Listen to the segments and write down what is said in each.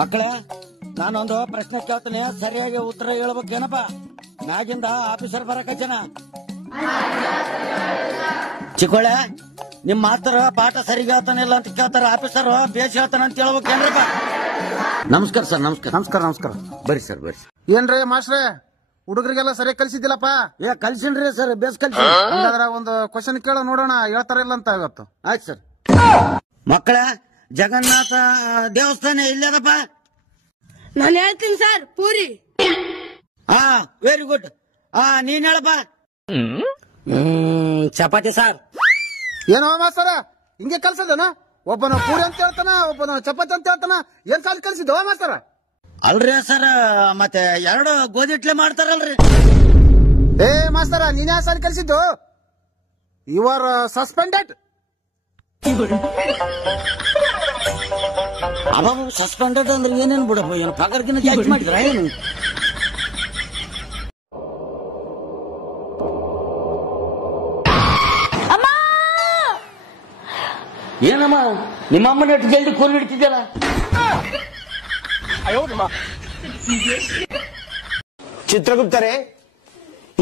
ಮಕ್ಕಳ ನಾನೊಂದು ಪ್ರಶ್ನೆ ಕೇಳ್ತೀನಿ, ಸರಿಯಾಗಿ ಉತ್ತರ ಹೇಳ್ಬೇಕೇನಪ್ಪ? ಮ್ಯಾಗಿಂದ ಆಫೀಸರ್ ಬರಕಜ್ಜನ. ಚಿಕ್ಕೋಳೆ, ನಿಮ್ ಮಾಸ್ತರ ಪಾಠ ಸರಿಗೆ ಹೇಳ್ತಾನಿಲ್ಲ ಅಂತ ಕೇಳ್ತಾರ, ಆಫೀಸರ್ ಬೇಸ್ ಹೇಳ್ತಾನ ಅಂತ ಹೇಳ್ಬೇಕೇನ್ರಪ್ಪ? ನಮಸ್ಕಾರ ಸರ್. ನಮಸ್ಕಾರ. ಬರ್ರಿ ಸರ್, ಬರ್ರಿ. ಏನ್ರಿ ಮಾಸ್ಟ್ರೆ, ಹುಡುಗರಿಗೆಲ್ಲ ಸರಿಯಾಗಿ ಕಲ್ಸಿದ್ದಿಲ್ಲಪ್ಪ? ಕಲ್ಸಿನ್ರಿ ಸರ್, ಬೇಸ್ ಕಲ್ಸಿ. ಒಂದು ಕ್ವಶನ್ ಕೇಳ ನೋಡೋಣ, ಹೇಳ್ತಾರ ಇಲ್ಲ ಅಂತ ಇವತ್ತು. ಆಯ್ತು ಸರ್. ಮಕ್ಕಳ, ಜಗನ್ನಾಥ ದೇವಸ್ಥಾನ ಇಲ್ಲದಪ್ಪ? ನಾನು ಹೇಳ್ತೀನಿ ಸರ್, ಪೂರಿ. Very good. ನೀನ್ ಹೇಳಪ್ಪ? ಚಪಾತಿ ಸರ್. ಏನೋ ಮಾಸ್ತರ ಹಿಂಗೆ ಕಲ್ಸದನ? ಒಬ್ಬನ ಪೂರಿ ಅಂತ ಹೇಳ್ತಾನ, ಒಬ್ಬನ ಚಪಾತಿ ಅಂತ ಹೇಳ್ತಾನ. ಏನ್ ಸಾಲಿ ಕಲ್ಸಿದ್ವ ಮಾಸ್ತರ? ಅಲ್ರಿ ಸರ್, ಮತ್ತೆ 2 ಗೋಧಿ ಇಡ್ಲಿ ಮಾಡ್ತಾರಲ್ರಿ. ಏ ಮಾಸ್ತರ, ನೀನ್ ಯಾವ ಸಾಲಿ ಕಲ್ಸಿದ್ದು? You are suspended. ಅಬಾಬು, ಸಸ್ಪೆಂಡೆಡ್ ಅಂದ್ರೆ ಏನೇನು ಬಿಡಪ್ಪ? ಏನು ಪಗಾರಕ್ಕಿಂತ ಜಾಸ್ತಿ ಮಾಡಿದ್ರ ಏನು? ಏನಮ್ಮ, ನಿಮ್ಮ ಅಮ್ಮನ ಎಷ್ಟು ಜಲ್ದಿ ಕೂಲಿ ಹಿಡ್ತಿದ್ಯಲ್ಲ? ಚಿತ್ರಗುಪ್ತರೇ,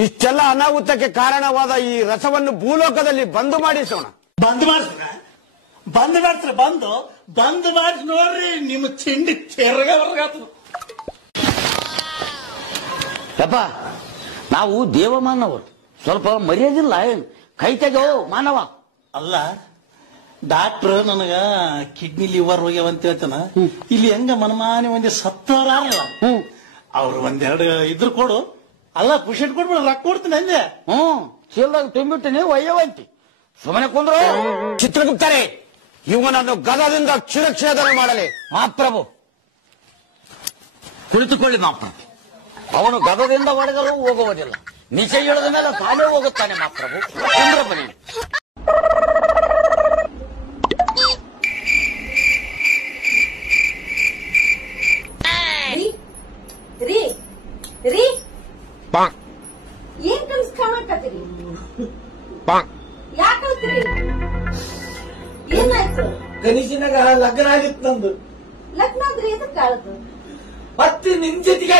ಇಷ್ಟೆಲ್ಲ ಅನಾಹುತಕ್ಕೆ ಕಾರಣವಾದ ಈ ರಸವನ್ನು ಭೂಲೋಕದಲ್ಲಿ ಬಂದ್ ಮಾಡಿಸೋಣ. ಬಂದ್ ಮಾಡಿಸಿ ನೋಡ್ರಿ, ನಿಮ್ಮ ಚಿಂಡಿ ಚೆರ್ಗವರ್ಗಾತು. ಯಪ್ಪ, ನಾವು ದೇವಮಾನವರು, ಸ್ವಲ್ಪ ಮರ್ಯಾದಿಲ್ಲ ಏನು? ಕೈ ತೆಗೋ ಮಾನವ. ಅಲ್ಲ, ಡಾಕ್ಟ್ರ್ ನನಗ ಕಿಡ್ನಿ ಲಿವರ್ ಹೋಗ್ಯಾವಂತ ಹೇಳ್ತಾನ. ಇಲ್ಲಿ ಹೆಂಗ ಮನಮಾನಿ ಒಂದೇ ಸತ್ತವರಲ್ಲ, ಅವ್ರು 1-2 ಇದ್ರ ಕೊಡು. ಅಲ್ಲ, ಪುಷಟ್ ಕೊಡ್ಬಿಡ, ರೊಕ್ಕ ಕೊಡ್ತೀನಿ ಅಂದೆ. ಚೀಲದಾಗ ತುಂಬಿಟ್ಟಿನಿ, ಒಯ್ಯವಂತಿ. ಸುಮ್ಮನೆ ಕುಂದ್ರು. ಚಿತ್ರಗುಪ್ತರೇ, ಇವನನ್ನು ಗದದಿಂದ ಶಿರಚ್ಛೇದನ ಮಾಡಲಿ. ಮಹಾಪ್ರಭು, ಕುಳಿತುಕೊಳ್ಳಿ ಮಹಾಪ್ರಭು. ಅವನು ಗದದಿಂದ ಒಡೆದರೂ ಹೋಗುವುದಿಲ್ಲ, ನಿಜ ಇಳಿದ ಮೇಲೆ ತಾನೇ ಹೋಗುತ್ತಾನೆ ಮಹಾಪ್ರಭು. ಚಂದ್ರಪನಿ. ಏನ್ ಕಲ್ಸ್ ಕಾಣಕತ್ತೀರಿ? ಯಾಕಲ್ತ್ರಿ? ಏನಾಯ್ತು? ಗಣೇಶನಾಗ ಲಗ್ನ ಆಗಿತ್ತು ನಂದು. ಲಗ್ನ ಅಂದ್ರೆ ಎದಕ್ ಆಳದು? ಮತ್ತೆ ನಿನ್ ಜೊತೆಗೆ